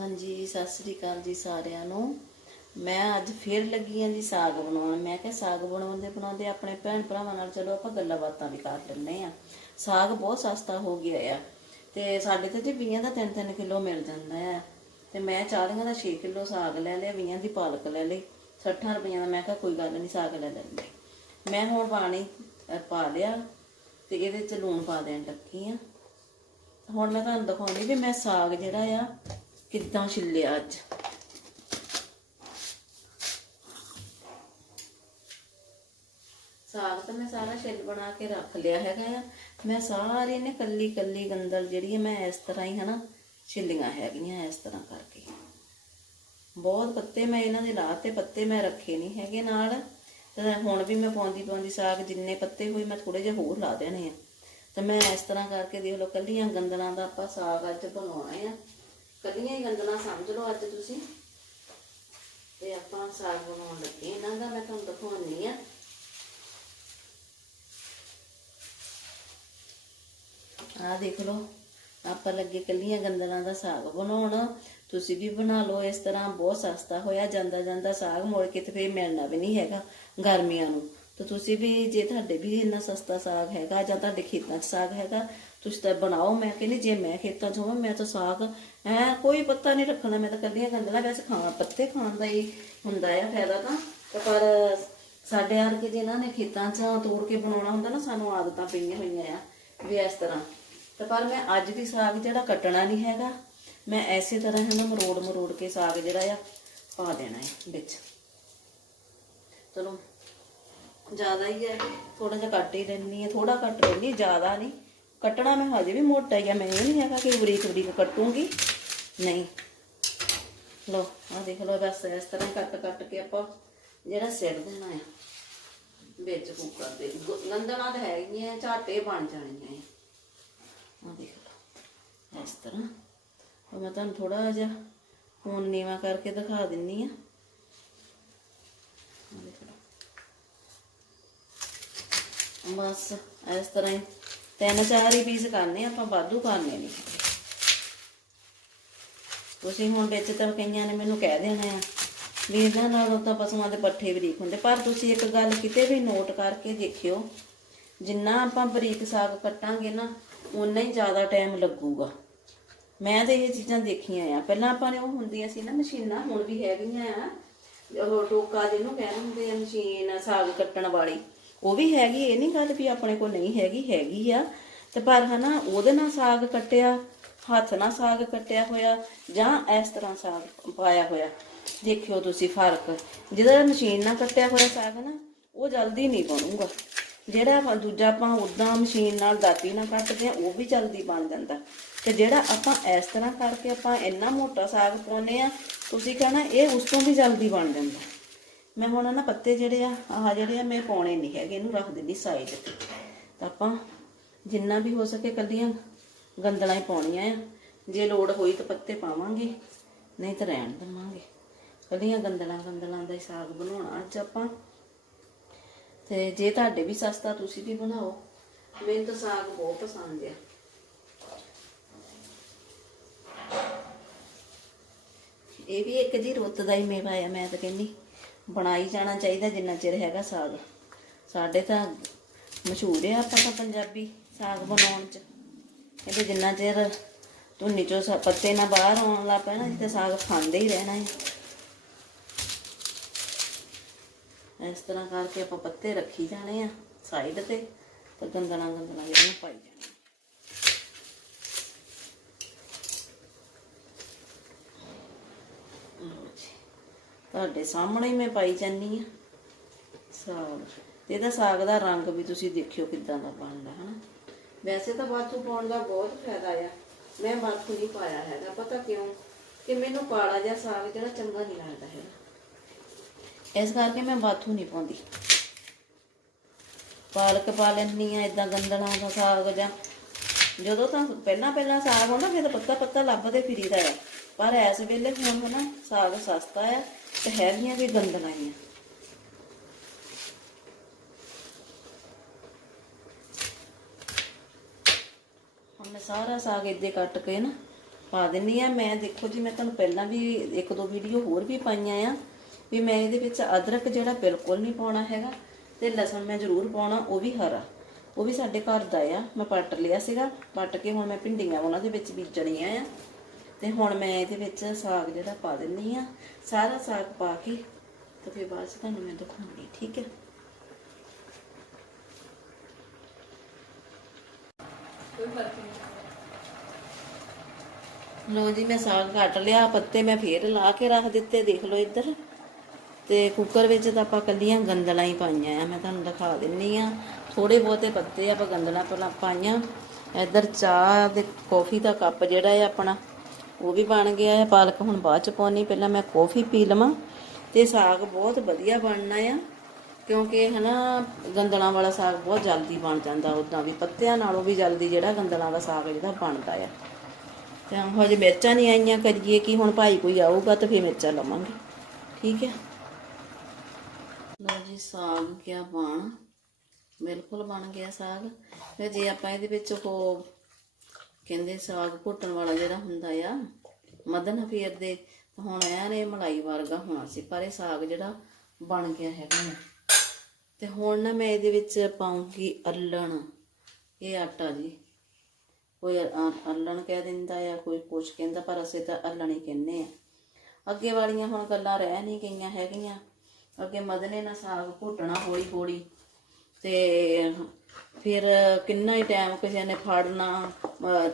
ਹਾਂਜੀ, ਸਤਿ ਸ੍ਰੀ ਅਕਾਲ ਜੀ ਸਾਰਿਆਂ ਨੂੰ। ਮੈਂ ਅੱਜ ਫੇਰ ਲੱਗੀ ਆਂ ਜੀ ਸਾਗ ਬਣਾਉਣ। ਮੈਂ ਕਿਹਾ ਸਾਗ ਬਣਾਉਂਦੇ ਬਣਾਉਂਦੇ ਆਪਣੇ ਭੈਣ ਭਰਾਵਾਂ ਨਾਲ ਚਲੋ ਆਪਾਂ ਗੱਲਾਂ ਬਾਤਾਂ ਵੀ ਕਰ ਲੈਂਦੇ ਆ। ਸਾਗ ਬਹੁਤ ਸਸਤਾ ਹੋ ਗਿਆ ਆ। ਤੇ ਸਾਡੇ ਤੇ ਜੀ 20 ਦਾ 3-3 ਕਿਲੋ ਮਿਲ ਜਾਂਦਾ ਆ। ਤੇ ਮੈਂ 40 ਦਾ 6 ਕਿਲੋ ਸਾਗ ਲੈ ਲਿਆ 20 ਦੀ ਪਾਲਕ ਲੈ ਲਈ। 60 ਰੁਪਈਆ ਦਾ ਮੈਂ ਕਿਹਾ ਕੋਈ ਗੱਲ ਨਹੀਂ ਸਾਗ ਲੈ ਲੈਂਦੇ। ਮੈਂ ਹੁਣ ਪਾਣੀ ਪਾ ਲਿਆ ਤੇ ਇਹਦੇ ਚ ਲੂਣ ਪਾ ਦੇਣ ਲੱਗੀ ਆ। ਹੁਣ ਮੈਂ ਤੁਹਾਨੂੰ ਦਿਖਾਉਂਦੀ ਵੀ ਮੈਂ ਸਾਗ ਜਿਹੜਾ ਆ ਕਿੱਦਾਂ ਛਿੱਲਿਆ ਅੱਜ? ਸਾਗ ਤਾਂ ਮੈਂ ਸਾਰਾ ਛਿੱਲ ਬਣਾ ਕੇ ਰੱਖ ਲਿਆ ਹੈਗਾ ਆ। ਮੈਂ ਸਾਰੇ ਨੇ ਕੱਲੀ ਕੱਲੀ ਗੰਦਲ ਜਿਹੜੀ ਹੈ ਮੈਂ ਇਸ ਤਰ੍ਹਾਂ ਹੀ ਹਨਾ ਛਿੱਲੀਆਂ ਹੈਗੀਆਂ ਇਸ ਤਰ੍ਹਾਂ ਕਰਕੇ। ਬਹੁਤ ਪੱਤੇ ਮੈਂ ਇਹਨਾਂ ਦੇ ਰਾਹ ਤੇ ਪੱਤੇ ਮੈਂ ਰੱਖੇ ਨਹੀਂ ਹੈਗੇ ਨਾਲ। ਤੇ ਹੁਣ ਵੀ ਮੈਂ ਪਾਉਂਦੀ ਪਾਉਂਦੀ ਸਾਗ ਜਿੰਨੇ ਪੱਤੇ ਹੋਏ ਮੈਂ ਥੋੜੇ ਜਿਹਾ ਹੋਰ ਲਾ ਦੇਣੇ ਆ। ਤੇ ਮੈਂ ਇਸ ਤਰ੍ਹਾਂ ਕਰਕੇ ਦੇਖ ਲਓ, ਕੱਲੀਆਂ ਗੰਦਲਾਂ ਦਾ ਆਪਾਂ ਸਾਗ ਅੱਜ ਬਣਾਉਣਾ ਆ। ਕੱਲੀਆਂ ਹੀ ਗੰਦਲਾਂ, ਸਮਝ ਲਓ ਅੱਜ ਤੁਸੀਂ। ਤੇ ਆਪਾਂ ਸਾਗ ਬਣਾਉਣ ਲੱਗੇ ਇਹਨਾਂ ਦਾ ਮੈਂ ਤੁਹਾਨੂੰ ਦਿਖਾਉਣੀ ਆ। ਆ ਦੇਖ ਲਓ, ਆਪਾਂ ਲੱਗੇ ਕੱਲੀਆਂ ਗੰਦਲਾਂ ਦਾ ਸਾਗ ਬਣਾਉਣ। ਤੁਸੀਂ ਵੀ ਬਣਾ ਲਓ, ਇਸ ਤਰ੍ਹਾਂ ਬਹੁਤ ਸਸਤਾ ਹੋਇਆ। ਜਾਂਦਾ ਜਾਂਦਾ ਸਾਗ ਮੁੜ ਕੇ ਤੇ ਮਿਲਣਾ ਵੀ ਨਹੀਂ ਹੈਗਾ ਗਰਮੀਆਂ ਨੂੰ। ਤੇ ਤੁਸੀਂ ਵੀ ਜੇ ਤੁਹਾਡੇ ਵੀ ਇੰਨਾ ਸਸਤਾ ਸਾਗ ਹੈਗਾ ਜਾਂ ਤੁਹਾਡੇ ਖੇਤਾਂ 'ਚ ਸਾਗ ਹੈਗਾ, ਤੁਸੀਂ ਤਾਂ ਬਣਾਓ। ਮੈਂ ਕਹਿੰਦੀ, ਜੇ ਮੈਂ ਖੇਤਾਂ 'ਚ ਹੋਵਾਂ, ਮੈਂ ਤਾਂ ਸਾਗ ਐ ਕੋਈ ਪੱਤਾ ਨਹੀਂ ਰੱਖਣਾ। ਮੈਂ ਤਾਂ ਕੱਲੀਆਂ ਗੰਦਲਾਂ ਵੈਸੇ ਖਾਣ, ਪੱਤੇ ਖਾਣ ਦਾ ਹੀ ਹੁੰਦਾ ਆ ਫਾਇਦਾ ਤਾਂ। ਪਰ ਸਾਡੇ ਵਰਗੇ ਜਿਨ੍ਹਾਂ ਨੇ ਖੇਤਾਂ 'ਚ ਤੋੜ ਕੇ ਬਣਾਉਣਾ ਹੁੰਦਾ ਨਾ, ਸਾਨੂੰ ਆਦਤਾਂ ਪਈਆਂ ਹੋਈਆਂ ਆ ਵੀ ਇਸ ਤਰ੍ਹਾਂ। ਤੇ ਪਰ ਮੈਂ ਅੱਜ ਵੀ ਸਾਗ ਜਿਹੜਾ ਕੱਟਣਾ ਨਹੀਂ ਹੈਗਾ, ਮੈਂ ਐਸੇ ਤਰ੍ਹਾਂ ਇਹਨੂੰ ਮਰੋੜ ਮਰੋੜ ਕੇ ਸਾਗ ਜਿਹੜਾ ਆ ਪਾ ਦੇਣਾ ਹੈ ਵਿੱਚ। ਚਲੋ ਜ਼ਿਆਦਾ ਹੀ ਹੈ ਥੋੜਾ ਜਿਹਾ ਕੱਟ ਹੀ ਲੈਣੀ ਹੈ ਥੋੜਾ ਕੱਟ ਲੈਣੀ ਜ਼ਿਆਦਾ ਨਹੀਂ ਕੱਟਣਾ ਮੈਂ ਹਜੇ ਵੀ ਮੋਟਾ ਹੀ ਆ ਮੈਂ ਇਹ ਨਹੀਂ ਹੈਗਾ ਕਿ ਬਰੀਕ ਬਰੀਕ ਕੱਟੂੰਗੀ ਨਹੀਂ ਲੋ ਆ ਦੇਖ ਲਓ ਬਸ ਇਸ ਤਰ੍ਹਾਂ ਹੀ ਕੱਟ ਕੱਟ ਕੇ ਆਪਾਂ ਜਿਹੜਾ ਸਿਰ ਦੇਣਾ ਹੈ ਵਿੱਚ ਕੁੱਕਰ ਦੇ ਗੰਦਲਾਂ ਤਾਂ ਹੈਗੀਆਂ ਝਾਟੇ ਬਣ ਜਾਣੀਆਂ ਹੈ ਆ ਦੇਖ ਲਓ ਇਸ ਤਰ੍ਹਾਂ ਉਹ ਮੈਂ ਤੁਹਾਨੂੰ ਥੋੜਾ ਜਿਹਾ ਹੁਣ ਨੀਵਾ ਕਰਕੇ ਦਿਖਾ ਦਿੰਨੀ ਆ ਆਹ ਦੇਖ ਲਓ ਬਸ, ਇਸ ਤਰ੍ਹਾਂ ਹੀ। ਤਿੰਨ ਚਾਰ ਹੀ ਪੀਸ ਕਰਨੇ ਆਪਾਂ ਵਾਧੂ ਕਰਨੇ ਨਹੀਂ। ਤੁਸੀਂ ਹੁਣ ਵਿੱਚ ਤਾਂ ਕਈਆਂ ਨੇ ਮੈਨੂੰ ਕਹਿ ਦੇਣਾ ਆ, ਵੀ ਇਹਨਾਂ ਨਾਲੋਂ ਤਾਂ ਪਸ਼ੂਆਂ ਦੇ ਪੱਠੇ ਬਰੀਕ ਹੁੰਦੇ। ਪਰ ਤੁਸੀਂ ਇੱਕ ਗੱਲ ਕਿਤੇ ਵੀ ਨੋਟ ਕਰਕੇ ਦੇਖਿਓ, ਜਿੰਨਾ ਆਪਾਂ ਬਰੀਕ ਸਾਗ ਕੱਟਾਂਗੇ ਨਾ ਉਨਾ ਹੀ ਜ਼ਿਆਦਾ ਟਾਈਮ ਲੱਗੂਗਾ। ਮੈਂ ਤਾਂ ਇਹ ਚੀਜ਼ਾਂ ਦੇਖੀਆਂ ਆ। ਪਹਿਲਾਂ ਆਪਾਂ ਨੇ ਉਹ ਹੁੰਦੀਆਂ ਸੀ ਨਾ, ਮਸ਼ੀਨਾਂ, ਹੁਣ ਵੀ ਹੈਗੀਆਂ ਆ। ਉਹ ਟੋਕਾ ਜਿਹਨੂੰ ਕਹਿੰਦੇ ਆ, ਮਸ਼ੀਨ, ਸਾਗ ਕੱਟਣ ਵਾਲੀ। ਉਹ ਵੀ ਹੈਗੀ, ਇਹ ਨਹੀਂ ਗੱਲ ਵੀ ਆਪਣੇ ਕੋਲ ਨਹੀਂ ਹੈਗੀ ਹੈਗੀ ਆ। ਤੇ ਪਰ ਹਨਾ, ਉਹਦੇ ਨਾਲ ਸਾਗ ਕੱਟਿਆ, ਹੱਥ ਨਾਲ ਸਾਗ ਕੱਟਿਆ ਹੋਇਆ, ਜਾਂ ਇਸ ਤਰ੍ਹਾਂ ਸਾਗ ਪਾਇਆ ਹੋਇਆ। ਦੇਖਿਓ ਤੁਸੀਂ ਫ਼ਰਕ। ਜਿਹਦਾ ਮਸ਼ੀਨ ਨਾਲ ਕੱਟਿਆ ਹੋਇਆ ਸਾਗ ਨਾ, ਉਹ ਜਲਦੀ ਨਹੀਂ ਬਣੂਗਾ। ਜਿਹੜਾ ਆਪਾਂ, ਦੂਜਾ ਆਪਾਂ ਉਦਾਂ ਮਸ਼ੀਨ ਨਾਲ ਦਾਤੀ ਨਾਲ ਕੱਟਦੇ ਆ ਉਹ ਵੀ ਜਲਦੀ ਬਣ ਜਾਂਦਾ। ਤੇ ਜਿਹੜਾ ਆਪਾਂ ਇਸ ਤਰ੍ਹਾਂ ਕਰਕੇ ਆਪਾਂ ਇੰਨਾ ਮੋਟਾ ਸਾਗ ਪਾਉਨੇ ਆ ਤੁਸੀਂ ਕਹਿਣਾ ਇਹ ਉਸ ਤੋਂ ਵੀ ਜਲਦੀ ਬਣ ਜਾਂਦਾ। ਮੈਂ ਹੁਣ ਨਾ ਪੱਤੇ ਜਿਹੜੇ ਆ, ਆਹ ਜਿਹੜੇ ਆ ਮੈਂ ਪਾਉਣੇ ਨਹੀਂ ਹੈਗੇ, ਇਹਨੂੰ ਰੱਖ ਦਿੰਦੀ ਸਾਈਡ ਤੇ। ਤਾਂ ਆਪਾਂ ਜਿੰਨਾ ਵੀ ਹੋ ਸਕੇ ਕੱਲੀਆਂ ਗੰਦਲਾਂ ਹੀ ਪਾਉਣੀਆਂ ਆ। ਜੇ ਲੋੜ ਹੋਈ ਤਾਂ ਪੱਤੇ ਪਾਵਾਂਗੇ, ਨਹੀਂ ਤਾਂ ਰਹਿਣ ਦੇਵਾਂਗੇ। ਕੱਲੀਆਂ ਗੰਦਲਾਂ ਗੰਦਲਾਂ ਦਾ ਹੀ ਸਾਗ ਬਣਾਉਣਾ ਅੱਜ ਆਪਾਂ। ਤੇ ਜੇ ਤੁਹਾਡੇ ਵੀ ਸਸਤਾ ਤੁਸੀਂ ਵੀ ਬਣਾਓ, ਮੈਨੂੰ ਤਾਂ ਸਾਗ ਬਹੁਤ ਪਸੰਦ ਆ। ਇਹ ਵੀ ਇੱਕ ਜੀ ਰੁੱਤ ਦਾ ਹੀ ਮੇਵਾ ਆ, ਮੈਂ ਤਾਂ ਕਹਿੰਨੀ ਬਣਾਈ ਜਾਣਾ ਚਾਹੀਦਾ ਜਿੰਨਾ ਚਿਰ ਹੈਗਾ ਸਾਗ। ਸਾਡੇ ਤਾਂ ਮਸ਼ਹੂਰ ਆ ਆਪਾਂ ਤਾਂ ਪੰਜਾਬੀ ਸਾਗ ਬਣਾਉਣ ਚ। ਕਹਿੰਦੇ ਜਿੰਨਾ ਚਿਰ ਧੁੰਨੀ ਚੋਂ ਸ- ਪੱਤੇ ਨਾ ਬਾਹਰ ਆਉਣ ਲੱਗ ਪੈਣਾ ਜਿੱਤੇ ਸਾਗ ਖਾਂਦੇ ਹੀ ਰਹਿਣਾ ਹੈ ਇਸ ਤਰ੍ਹਾਂ ਕਰਕੇ ਆਪਾਂ ਪੱਤੇ ਰੱਖੀ ਜਾਣੇ ਆ ਸਾਈਡ ਤੇ ਤੇ ਗੰਦਲਾਂ ਗੰਦਲਾਂ ਜਿਹੜੀਆਂ ਪਾਈ ਜਾਣੀਆਂ ਲਓ ਜੀ। ਤੁਹਾਡੇ ਸਾਹਮਣੇ ਹੀ ਮੈਂ ਪਾਈ ਜਾਨੀ ਆ ਸਾਗ। ਤੇ ਇਹਦਾ ਸਾਗ ਦਾ ਰੰਗ ਵੀ ਤੁਸੀਂ ਦੇਖਿਓ ਕਿਦਾਂ ਦਾ ਬਣਦਾ ਹਨਾ? ਵੈਸੇ ਤਾਂ ਬਾਥੂ ਪਾਉਣ ਦਾ ਬਹੁਤ ਫਾਇਦਾ ਆ। ਮੈਂ ਬਾਥੂ ਨਹੀਂ ਪਾਇਆ ਹੈਗਾ। ਪਤਾ ਕਿਉਂ? ਕਿ ਮੈਨੂੰ ਕਾਲਾ ਜਿਹਾ ਸਾਗ ਜਿਹੜਾ ਚੰਗਾ ਨਹੀਂ ਲੱਗਦਾ ਹੈਗਾ। ਇਸ ਕਰਕੇ ਮੈਂ ਬਾਥੂ ਨਹੀਂ ਪਾਉਂਦੀ। ਪਾਲਕ ਪਾ ਲੈਂਦੀ ਆ ਇਦਾਂ ਗੰਦਲਾਂ ਦਾ ਸਾਗ ਜਾਂ ਜਦੋਂ ਤਾਂ ਪਹਿਲਾਂ ਪਹਿਲਾਂ ਸਾਗ ਹੁੰਦਾ ਫਿਰ ਪੱਤਾ ਪੱਤਾ ਲੱਭਦੇ ਫਿਰੀਦਾ ਆ। ਪਰ ਇਸ ਵੇਲੇ ਹੁਣ ਹਨਾ ਸਾਗ ਸਸਤਾ ਆ। ਤੇ ਹੈਗੀਆਂ ਵੀ ਗੰਦਲਾਂ ਹੀ ਆ ਹੁਣ ਮੈਂ ਸਾਰਾ ਸਾਗ ਇੱਦੇ ਕੱਟ ਕੇ ਨਾ ਪਾ ਦਿੰਨੀ ਆ। ਮੈਂ ਦੇਖੋ ਜੀ, ਮੈਂ ਤੁਹਾਨੂੰ ਪਹਿਲਾਂ ਵੀ ਇੱਕ ਦੋ ਵੀਡੀਓ ਹੋਰ ਵੀ ਪਾਈਆਂ ਆ ਵੀ ਮੈਂ ਇਹਦੇ ਵਿੱਚ ਅਦਰਕ ਜਿਹੜਾ ਬਿਲਕੁਲ ਨਹੀਂ ਪਾਉਣਾ ਹੈਗਾ ਤੇ ਲਸਣ ਮੈਂ ਜ਼ਰੂਰ ਪਾਉਣਾ, ਉਹ ਵੀ ਹਰਾ। ਉਹ ਵੀ ਸਾਡੇ ਘਰ ਦਾ ਆ। ਮੈਂ ਪੱਟ ਲਿਆ ਸੀਗਾ। ਪੱਟ ਕੇ ਹੁਣ ਮੈਂ ਭਿੰਡੀਆਂ ਉਹਨਾਂ ਦੇ ਵਿੱਚ ਬੀਜਣੀਆਂ ਆ। ਤੇ ਹੁਣ ਮੈਂ ਇਹਦੇ ਵਿੱਚ ਸਾਗ ਜਿਹੜਾ ਪਾ ਦਿੰਦੀ ਆ, ਸਾਰਾ ਸਾਗ ਪਾ ਕੇ ਤੇ ਫਿਰ ਬਾਅਦ 'ਚ ਤੁਹਾਨੂੰ ਮੈਂ ਦਿਖਾਉਂਦੀ ਠੀਕ ਹੈ? ਲੋ ਜੀ, ਮੈਂ ਸਾਗ ਕੱਟ ਲਿਆ, ਪੱਤੇ ਮੈਂ ਫੇਰ ਲਾ ਕੇ ਰੱਖ ਦਿੱਤੇ, ਦੇਖ ਲਓ ਇੱਧਰ। ਤੇ ਕੁੱਕਰ ਵਿੱਚ ਤਾਂ ਆਪਾਂ ਕੱਲੀਆਂ ਗੰਦਲਾਂ ਹੀ ਪਾਈਆਂ ਆ, ਮੈਂ ਤੁਹਾਨੂੰ ਦਿਖਾ ਦਿੰਨੀ ਆ। ਥੋੜੇ ਬਹੁਤੇ ਪੱਤੇ ਆਪਾਂ ਗੰਦਲਾਂ ਪਹਿਲਾਂ ਪਾਈਆਂ। ਇੱਧਰ ਚਾਹ ਦੇ ਕੌਫੀ ਦਾ ਕੱਪ ਜਿਹੜਾ ਹੈ ਆਪਣਾ ਉਹ ਵੀ ਬਣ ਗਿਆ ਹੈ, ਪਾਲਕ ਹੁਣ ਬਾਅਦ ਚ ਪਾਉਣੀ, ਪਹਿਲਾਂ ਮੈਂ ਕੌਫੀ ਪੀ ਲਵਾਂ ਤੇ ਸਾਗ ਬਹੁਤ ਵਧੀਆ ਬਣਨਾ ਆ, ਕਿਉਂਕਿ ਹਨਾ ਗੰਦਲਾਂ ਵਾਲਾ ਸਾਗ ਬਹੁਤ ਜਲਦੀ ਬਣ ਜਾਂਦਾ ਉਦਾਂ ਵੀ ਪੱਤਿਆਂ ਨਾਲੋਂ ਵੀ ਜਲਦੀ ਜਿਹੜਾ ਗੰਦਲਾਂ ਦਾ ਸਾਗ ਜਿਹੜਾ ਬਣਦਾ ਆ। ਤੇ ਹਜੇ ਮਿਰਚਾਂ ਨਹੀਂ ਆਈਆਂ, ਕਰੀਏ ਕਿ, ਹੁਣ ਭਾਈ ਕੋਈ ਆਊਗਾ ਤਾਂ ਫੇਰ ਮਿਰਚਾਂ ਲਵਾਂਗੇ, ਠੀਕ ਹੈ? ਲਓ ਜੀ, ਸਾਗ ਕਿਆ ਬਣ ਬਿਲਕੁਲ ਬਣ ਗਿਆ ਸਾਗ ਫਿਰ ਜੇ ਆਪਾਂ ਇਹਦੇ ਵਿੱਚ ਉਹ ਕਹਿੰਦੇ ਸਾਗ ਘੁੱਟਣ ਵਾਲਾ ਜਿਹੜਾ ਹੁੰਦਾ ਆ, ਮਦਨ ਫੇਰਦੇ ਤਾਂ ਹੁਣ ਐਨ ਇਹ ਮਲਾਈ ਵਰਗਾ ਹੋਣਾ ਸੀ, ਪਰ ਇਹ ਸਾਗ ਜਿਹੜਾ ਬਣ ਗਿਆ ਹੈਗਾ ਆ। ਤੇ ਹੁਣ ਨਾ ਮੈਂ ਇਹਦੇ ਵਿੱਚ ਪਾਉਂਗੀ ਅੱਲਣ ਇਹ ਆਟਾ ਜੀ। ਕੋਈ ਅੱਲਣ ਕਹਿ ਦਿੰਦਾ ਆ, ਕੋਈ ਕੁਛ ਕਹਿੰਦਾ, ਪਰ ਅਸੀਂ ਤਾਂ ਅੱਲਣ ਹੀ ਕਹਿੰਦੇ ਆ। ਅੱਗੇ ਵਾਲੀਆਂ ਹੁਣ ਗੱਲਾਂ ਰਹਿ ਨਹੀਂ ਗਈਆਂ ਹੈਗੀਆਂ। ਅੱਗੇ ਮਦਨੇ ਨਾਲ ਸਾਗ ਘੁੱਟਣਾ ਹੌਲੀ ਹੌਲੀ ਤੇ ਫਿਰ ਕਿੰਨਾ ਹੀ ਟਾਈਮ ਕਿਸੇ ਨੇ ਫੜਨਾ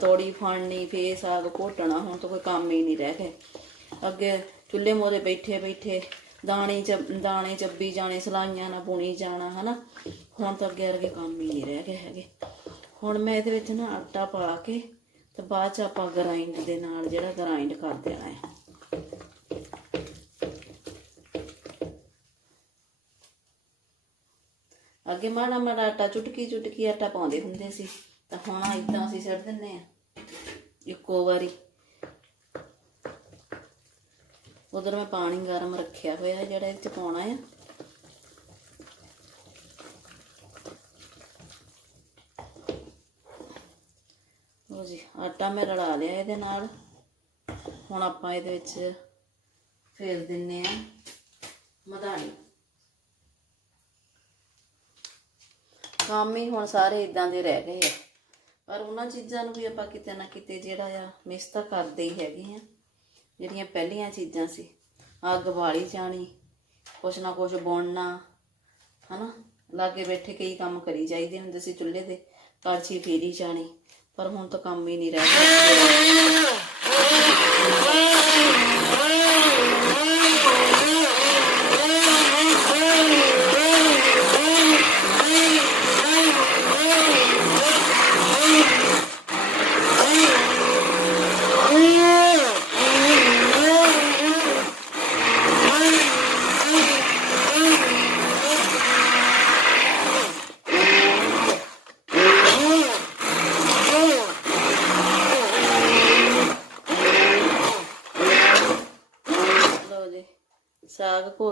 ਤੋੜੀ ਫੜਨੀ ਫੇਰ ਸਾਗ ਘੋਟਣਾ, ਹੁਣ ਤਾਂ ਕੋਈ ਕੰਮ ਹੀ ਨਹੀਂ ਰਹਿ ਗਿਆ। ਅੱਗੇ ਚੁੱਲ੍ਹੇ ਮੋਰੇ ਬੈਠੇ ਬੈਠੇ ਦਾਣੇ ਚ, ਦਾਣੇ ਚੱਬੀ ਜਾਣੇ, ਸਲਾਈਆਂ ਨਾਲ ਬੁਣੀ ਜਾਣਾ, ਹਨਾ? ਹੁਣ ਤਾਂ ਅੱਗੇ ਵਰਗੇ ਕੰਮ ਹੀ ਨਹੀਂ ਰਹਿ ਗਏ ਹੈਗੇ। ਹੁਣ ਮੈਂ ਇਹਦੇ ਵਿੱਚ ਨਾ ਆਟਾ ਪਾ ਕੇ ਤੇ ਬਾਅਦ ਚ ਆਪਾਂ ਗਰਾਈਂਡ ਦੇ ਨਾਲ ਜਿਹੜਾ ਗਰਾਈਂਡ ਕਰ ਦੇਣਾ ਹੈ ਅੱਗੇ ਮਾੜਾ ਮਾੜਾ ਆਟਾ ਚੁਟਕੀ ਚੁਟਕੀ ਆਟਾ ਪਾਉਂਦੇ ਹੁੰਦੇ ਸੀ। ਤਾਂ ਹੁਣ ਇਦਾਂ ਅਸੀਂ ਸਿੱਟ ਦਿੰਨੇ ਆ ਇੱਕੋ ਵਾਰੀ। ਉਧਰ ਮੈਂ ਪਾਣੀ ਗਰਮ ਰੱਖਿਆ ਹੋਇਆ ਜਿਹੜਾ ਇਹ ਚ ਪਾਉਣਾ ਆ। ਲਓ ਜੀ, ਆਟਾ ਮੈਂ ਰਲਾ ਲਿਆ ਇਹਦੇ ਨਾਲ। ਹੁਣ ਆਪਾਂ ਇਹਦੇ ਵਿੱਚ ਫੇਰ ਦਿੰਨੇ ਆ ਮਧਾਣੀ। ਕੰਮ ਹੀ ਹੁਣ ਸਾਰੇ ਇਦਾਂ ਦੇ ਰਹਿ ਗਏ ਆ। ਪਰ ਉਹਨਾਂ ਚੀਜ਼ਾਂ ਨੂੰ ਵੀ ਆਪਾਂ ਕਿਤੇ ਨਾ ਕਿਤੇ ਜਿਹੜਾ ਆ ਮਿਸ ਤਾਂ ਕਰਦੇ ਹੀ ਹੈਗੇ ਆ। ਜਿਹੜੀਆਂ ਪਹਿਲੀਆਂ ਚੀਜ਼ਾਂ ਸੀ। ਅੱਗ ਬਾਲੀ ਜਾਣੀ, ਕੁਛ ਨਾ ਕੁਛ ਬੁਣਨਾ, ਹਨਾ? ਲਾਗੇ ਬੈਠੇ ਕਈ ਕੰਮ ਕਰੀ ਜਾਈਦੇ ਹੁੰਦੇ ਸੀ ਚੁੱਲ੍ਹੇ ਦੇ ਕੜਛੀ ਫੇਰੀ ਜਾਣੀ, ਪਰ ਹੁਣ ਤਾਂ ਕੰਮ ਹੀ ਨਹੀਂ ਰਹਿ ਗਿਆ।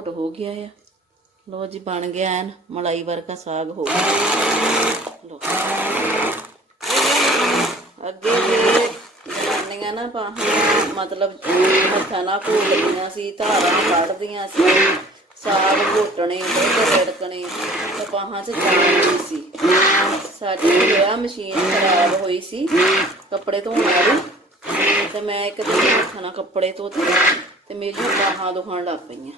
ਘੋਟ ਹੋ ਗਿਆ ਆ। ਲਓ ਜੀ ਬਣ ਗਿਆ ਐਨ, ਮਲਾਈ ਵਰਗਾ ਸਾਗ ਹੋ ਗਿਆ। ਲਓ। ਅੱਗੇ ਵੀ ਜਨਾਨੀਆਂ ਨਾ ਬਾਹਾਂ ਮਤਲਬ ਹੱਥਾਂ ਨਾਲ ਘੋਟਦੀਆਂ ਸੀ, ਧਾਰਾਂ ਕੱਢਦੀਆਂ ਸੀ, ਸਾਗ ਘੋਟਣੇ, ਦੁੱਧ ਰੜਕਣੇ ਤੇ ਬਾਹਾਂ 'ਚ ਜਾਨ ਸੀ। ਸਾਡੀ ਜਿਹੜਾ ਮਸ਼ੀਨ ਖਰਾਬ ਹੋਈ ਸੀ, ਕੱਪੜੇ ਧੋਣ ਵਾਲੀ। ਤੇ ਮੈਂ ਇੱਕ ਦਿਨ ਹੱਥਾਂ ਨਾਲ ਕੱਪੜੇ ਧੋਤੇ, ਤੇ ਮੇਰੀਆਂ ਬਾਹਾਂ ਦੁਖਣ ਲੱਗ ਪਈਆਂ।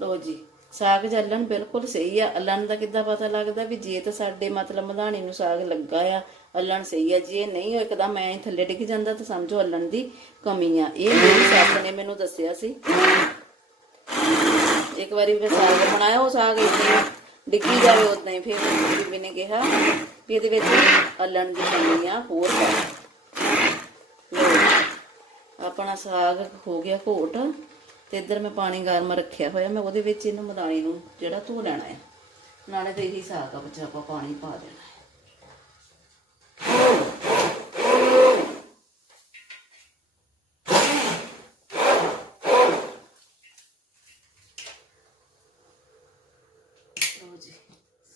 ਲੋ ਜੀ, ਸਾਗ ਚੱਲਣ ਬਿਲਕੁਲ ਸਹੀ ਆ। ਅਲਣ ਦਾ ਕਿੱਦਾਂ ਪਤਾ ਲੱਗਦਾ ਵੀ ਜੇ ਤਾਂ ਸਾਡੇ ਮਤਲਬ ਮਧਾਣੀ ਨੂੰ ਸਾਗ ਲੱਗਾ ਆ, ਅਲਣ ਸਹੀ ਆ। ਜੇ ਨਹੀਂ, ਉਹ ਇੱਕਦਮ ਐ ਥੱਲੇ ਡਿੱਗ ਜਾਂਦਾ ਤਾਂ ਸਮਝੋ ਅਲਣ ਦੀ ਕਮੀ ਆ। ਇਹ ਮੇਰੀ ਸੱਸ ਨੇ ਮੈਨੂੰ ਦੱਸਿਆ ਸੀ। ਇੱਕ ਵਾਰੀ ਮੈਂ ਸਾਗ ਬਣਾਇਆ, ਉਹ ਸਾਗ ਇਦਾਂ ਡਿੱਗੀ ਜਾਵੇ ਉਦਾਂ ਹੀ। ਫਿਰ ਬੀਬੀ ਨੇ ਕਿਹਾ ਵੀ ਇਹਦੇ ਵਿੱਚ ਅਲਣ ਦੀ ਕਮੀ ਆ, ਹੋਰ ਪਾ ਆਪਣਾ ਸਾਗ ਹੋ ਗਿਆ ਘੋਟ। ਤੇ ਇੱਧਰ ਮੈਂ ਪਾਣੀ ਗਰਮ ਰੱਖਿਆ ਹੋਇਆ, ਮੈਂ ਉਹਦੇ ਵਿੱਚ ਇਹਨੂੰ ਮਦਾਨੀ ਨੂੰ ਜਿਹੜਾ ਧੋ ਲੈਣਾ ਹੈ। ਨਾਲੇ ਤੇ ਇਹੀ ਸਾਗ ਆ ਵਿੱਚ ਆਪਾਂ ਪਾਣੀ ਪਾ ਦੇਣਾ ਹੈ।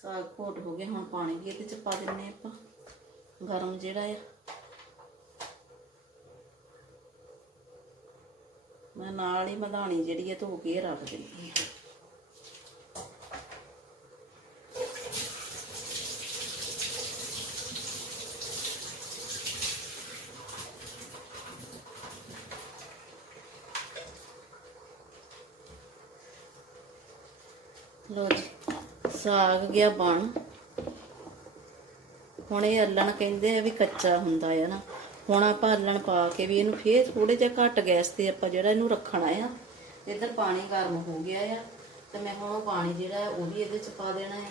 ਸਾਗ ਘੋਟ ਹੋ ਗਿਆ ਹੁਣ ਪਾਣੀ ਵੀ ਇਹਦੇ ਚ ਪਾ ਦਿੰਨੇ ਆਪਾਂ। ਗਰਮ ਜਿਹੜਾ ਆ ਮੈਂ ਨਾਲ ਹੀ ਮਧਾਣੀ ਜਿਹੜੀ ਹੈ ਧੋ ਕੇ ਰੱਖ ਦਿੰਦੀ ਹਾਂ। ਲੋ ਜੀ, ਸਾਗ ਗਿਆ ਬਣ। ਹੁਣ ਇਹ ਅੱਲਣ ਕਹਿੰਦੇ ਆ ਵੀ ਕੱਚਾ ਹੁੰਦਾ ਆ ਨਾ। ਹੁਣ ਆਪਾਂ ਅੱਲਣ ਪਾ ਕੇ ਵੀ ਇਹਨੂੰ ਫੇਰ ਥੋੜੇ ਜਿਹਾ ਘੱਟ ਗੈਸ ਤੇ ਆਪਾਂ ਜਿਹੜਾ ਇਹਨੂੰ ਰੱਖਣਾ ਆ, ਇੱਧਰ ਪਾਣੀ ਗਰਮ ਹੋ ਗਿਆ ਆ, ਤੇ ਮੈਂ ਹੁਣ ਉਹ ਪਾਣੀ ਜਿਹੜਾ ਆ ਉਹ ਵੀ ਇਹਦੇ ਚ ਪਾ ਦੇਣਾ ਹੈ।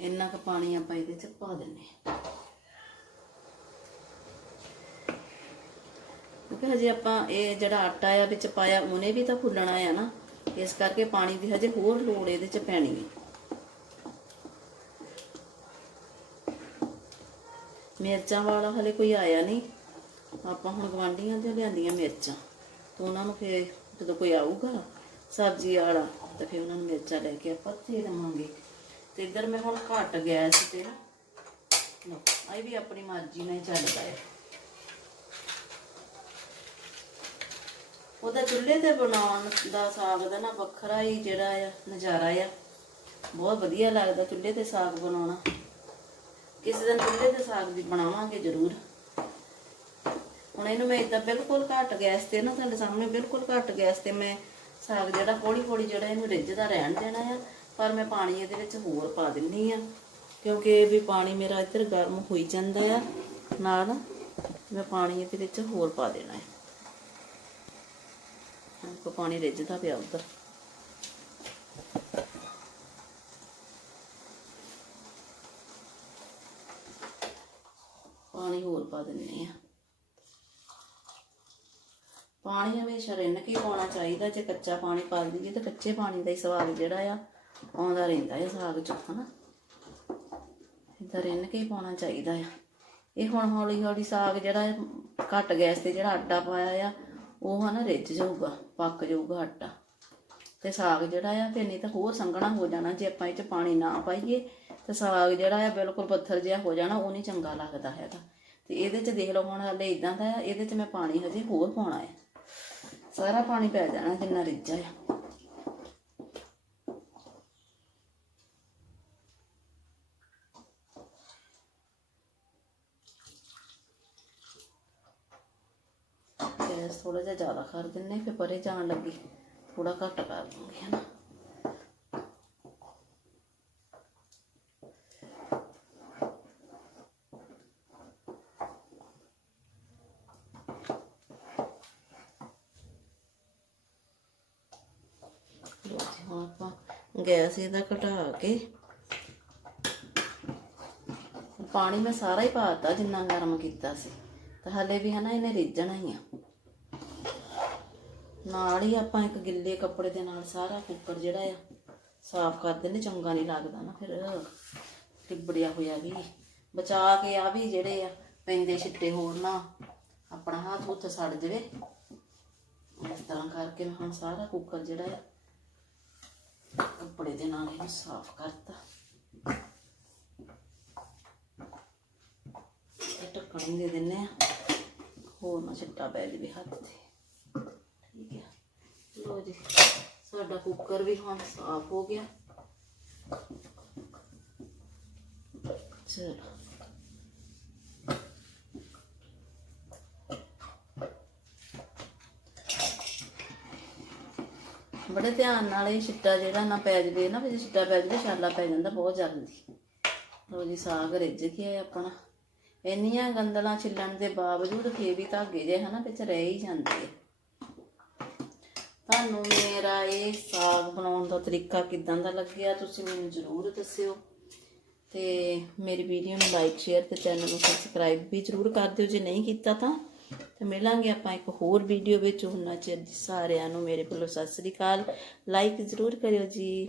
ਇੰਨਾ ਕੁ ਪਾਣੀ ਆਪਾਂ ਇਹਦੇ ਚ ਪਾ ਦਿੰਨੇ ਕਿਉਂਕਿ ਹਜੇ ਆਪਾਂ ਇਹ ਜਿਹੜਾ ਆਟਾ ਆ ਵਿੱਚ ਪਾਇਆ, ਉਹਨੇ ਵੀ ਤਾਂ ਫੁੱਲਣਾ ਆ ਨਾ। ਇਸ ਕਰਕੇ ਪਾਣੀ ਦੀ ਹਜੇ ਹੋਰ ਲੋੜ ਇਹਦੇ ਚ ਪੈਣੀ ਹੈ। ਮਿਰਚਾਂ ਵਾਲਾ ਹਲੇ ਕੋਈ ਆਇਆ ਨਹੀਂ। ਆਪਾਂ ਹੁਣ ਗਵਾਂਢੀਆਂ ਦੇ ਲਿਆਂਦੀਆਂ ਮਿਰਚਾਂ। ਤੇ ਉਹਨਾਂ ਨੂੰ ਫੇਰ ਜਦੋਂ ਕੋਈ ਆਊਗਾ ਸਬਜ਼ੀ ਵਾਲਾ ਤੇ ਫੇਰ ਉਹਨਾਂ ਨੂੰ ਮਿਰਚਾਂ ਲੈ ਕੇ ਆਪਾਂ ਦੇ ਦੇਵਾਂਗੇ। ਤੇ ਇੱਧਰ ਮੈਂ ਹੁਣ ਘੱਟ ਗੈਸ ਤੇ। ਨਾ ਲਓ, ਇਹ ਵੀ ਆਪਣੀ ਮਰਜ਼ੀ ਨਾਲ ਹੀ ਚੱਲਦਾ ਹੈ। ਉਹਦਾ ਚੁੱਲ੍ਹੇ ਤੇ ਬਣਾਉਣ ਦਾ ਸਾਗ ਦਾ ਨਾ ਵੱਖਰਾ ਹੀ ਜਿਹੜਾ ਆ, ਨਜ਼ਾਰਾ ਆ। ਬਹੁਤ ਵਧੀਆ ਲੱਗਦਾ ਚੁੱਲ੍ਹੇ ਤੇ ਸਾਗ ਬਣਾਉਣਾ। ਕਿਸੇ ਦਿਨ ਚੁੱਲ੍ਹੇ ਤੇ ਸਾਗ ਵੀ ਬਣਾਵਾਂਗੇ ਜ਼ਰੂਰ। ਹੁਣ ਇਹਨੂੰ ਮੈਂ ਇਦਾਂ ਬਿਲਕੁਲ ਘੱਟ ਗੈਸ ਤੇ ਨਾ ਤੁਹਾਡੇ ਸਾਹਮਣੇ ਬਿਲਕੁਲ ਘੱਟ ਗੈਸ ਤੇ ਮੈਂ ਸਾਗ ਜਿਹੜਾ ਹੌਲੀ ਹੌਲੀ ਜਿਹੜਾ ਇਹਨੂੰ ਰਿੱਝਦਾ ਰਹਿਣ ਦੇਣਾ ਆ, ਪਰ ਮੈਂ ਪਾਣੀ ਇਹਦੇ ਵਿੱਚ ਹੋਰ ਪਾ ਦਿੰਨੀ ਆ, ਕਿਉਂਕਿ ਵੀ ਪਾਣੀ ਮੇਰਾ ਇੱਧਰ ਗਰਮ ਹੋਈ ਜਾਂਦਾ ਆ। ਨਾਲ ਮੈਂ ਪਾਣੀ ਇਹਦੇ ਵਿੱਚ ਹੋਰ ਪਾ ਦੇਣਾ ਹੈ ਕੋ ਪਾਣੀ ਰਿੱਝਦਾ ਪਿਆ ਉੱਧਰ। ਪਾਣੀ ਹੋਰ ਪਾ ਦਿੰਨੇ ਆ ਪਾਣੀ ਹਮੇਸ਼ਾ ਰਿੰਨ ਕੇ ਪਾਉਣਾ ਚਾਹੀਦਾ, ਜੇ ਕੱਚਾ ਪਾਣੀ ਪਾ ਦਈਏ ਤਾਂ ਕੱਚੇ ਪਾਣੀ ਦਾ ਹੀ ਸਵਾਦ ਜਿਹੜਾ ਆ, ਆਉਂਦਾ ਰਹਿੰਦਾ ਹੈ ਸਾਗ ਚ, ਹਨਾ। ਇਦਾਂ ਰਿੰਨ ਕੇ ਪਾਉਣਾ ਚਾਹੀਦਾ ਆ। ਇਹ ਹੁਣ ਹੌਲੀ ਹੌਲੀ ਸਾਗ ਜਿਹੜਾ ਘੱਟ ਗੈਸ ਤੇ ਜਿਹੜਾ ਆਟਾ ਪਾਇਆ ਆ ਉਹ ਹਨਾ ਰਿੱਝ ਜਾਊਗਾ, ਪੱਕ ਜਾਊਗਾ ਆਟਾ। ਤੇ ਸਾਗ ਜਿਹੜਾ ਆ, ਫਿਰ ਨਹੀਂ ਤਾਂ ਹੋਰ ਸੰਘਣਾ ਹੋ ਜਾਣਾ, ਜੇ ਆਪਾਂ ਇਹ ਚ ਪਾਣੀ ਨਾ ਪਾਈਏ, ਤੇ ਸਾਗ ਜਿਹੜਾ ਆ ਬਿਲਕੁਲ ਪੱਥਰ ਜਿਹਾ ਹੋ ਜਾਣਾ, ਉਹ ਨਹੀਂ ਚੰਗਾ ਲੱਗਦਾ ਹੈਗਾ। ਤੇ ਇਹਦੇ ਚ ਦੇਖ ਲਓ ਹੁਣ ਹਲੇ ਇਦਾਂ ਦਾ ਆ, ਇਹਦੇ ਚ ਮੈਂ ਪਾਣੀ ਹਜੇ ਹੋਰ ਪਾਉਣਾ ਆ। ਸਾਰਾ ਪਾਣੀ ਪੈ ਜਾਣਾ ਜਿੰਨਾ ਰਿੱਝਾ ਆ। ਗੈਸ ਥੋੜਾ ਜਿਹਾ ਜ਼ਿਆਦਾ ਕਰ ਦਿੰਨੇ ਫਿਰ ਪਰੇ ਜਾਣ ਲੱਗੀ। ਥੋੜਾ ਘੱਟ ਕਰ ਦੂੰਗੀ ਹਨਾ ਹੁਣ ਆਪਾਂ ਗੈਸ ਇਹਦਾ ਘਟਾ ਕੇ ਪਾਣੀ ਮੈਂ ਸਾਰਾ ਹੀ ਪਾਤਾ ਜਿੰਨਾ ਗਰਮ ਕੀਤਾ ਸੀ। ਤਾਂ ਹਲੇ ਵੀ ਹਨਾ ਇਹਨੇ ਰਿੱਝਣਾ ਹੀ ਆ। ਨਾਲ ਹੀ ਆਪਾਂ ਇੱਕ ਗਿੱਲੇ ਕੱਪੜੇ ਦੇ ਨਾਲ ਸਾਰਾ ਕੁੱਕਰ ਜਿਹੜਾ ਆ, ਸਾਫ਼ ਕਰ ਦਿੰਦੇ, ਚੰਗਾ ਨਹੀਂ ਲੱਗਦਾ ਨਾ ਫਿਰ। ਟਿਬੜਿਆ ਹੋਇਆ ਵੀ, ਬਚਾ ਕੇ ਆ ਵੀ ਜਿਹੜੇ ਆ, ਪੈਂਦੇ ਛਿੱਟੇ ਹੋਰ ਨਾ, ਆਪਣਾ ਹੱਥ ਉੱਥੇ ਸੜ ਜਵੇ। ਇਸ ਤਰ੍ਹਾਂ ਕਰਕੇ ਮੈਂ ਹੁਣ ਸਾਰਾ ਕੁੱਕਰ ਜਿਹੜਾ ਆ, ਕੱਪੜੇ ਦੇ ਨਾਲ ਇਹਨੂੰ ਸਾਫ਼ ਕਰਤਾ। ਇਹ ਢੱਕਣ ਦੇ ਦਿੰਨੇ ਆ, ਹੋਰ ਨਾ ਛਿੱਟਾ ਪੈ ਜਾਵੇ ਹੱਥ ਤੇ। ਠੀਕ ਹੈ। ਲੋ ਜੀ, ਸਾਡਾ ਕੁੱਕਰ ਵੀ ਹੁਣ ਸਾਫ਼ ਹੋ ਗਿਆ। ਚਲੋ। ਬੜੇ ਧਿਆਨ ਨਾਲ ਇਹ ਛਿੱਟਾ ਜਿਹੜਾ ਨਾ ਪੈ ਜਵੇ, ਨਾ ਵੀ ਛਿੱਟਾ ਪੈ ਜਵੇ, ਛਾਲਾ ਪੈ ਜਾਂਦਾ ਬਹੁਤ ਜਲਦੀ। ਲੋ ਜੀ, ਸਾਗ ਰਿੱਝ ਗਿਆ ਆਪਣਾ। ਇੰਨੀਆਂ ਗੰਦਲਾਂ ਛਿੱਲਣ ਦੇ ਬਾਵਜੂਦ ਫੇਰ ਵੀ ਧਾਗੇ ਜੇ ਹਨਾ ਵਿੱਚ ਰਹਿ ਹੀ ਜਾਂਦੇ ਆ। ਤੁਹਾਨੂੰ ਮੇਰਾ ਇਹ ਸਾਗ ਬਣਾਉਣ ਦਾ ਤਰੀਕਾ ਕਿਦਾਂ ਦਾ ਲੱਗਿਆ, ਤੁਸੀਂ ਮੈਨੂੰ ਜ਼ਰੂਰ ਦੱਸਿਓ। ਤੇ ਮੇਰੀ ਵੀਡੀਓ ਨੂੰ ਲਾਈਕ ਸ਼ੇਅਰ ਤੇ ਚੈਨਲ ਨੂੰ ਸਬਸਕ੍ਰਾਈਬ ਵੀ ਜ਼ਰੂਰ ਕਰ ਦਿਓ। ਜੇ ਨਹੀਂ ਕੀਤਾ ਤਾਂ, ਤੇ ਮਿਲਾਂਗੇ ਆਪਾਂ ਇੱਕ ਹੋਰ ਵੀਡੀਓ ਵਿੱਚ। ਉਹਨਾਂ ਚਿਰ ਜੀ ਸਾਰਿਆਂ ਨੂੰ ਮੇਰੇ ਵੱਲੋਂ ਸਤਿ ਸ੍ਰੀ ਅਕਾਲ। ਲਾਈਕ ਜ਼ਰੂਰ ਕਰਿਓ ਜੀ।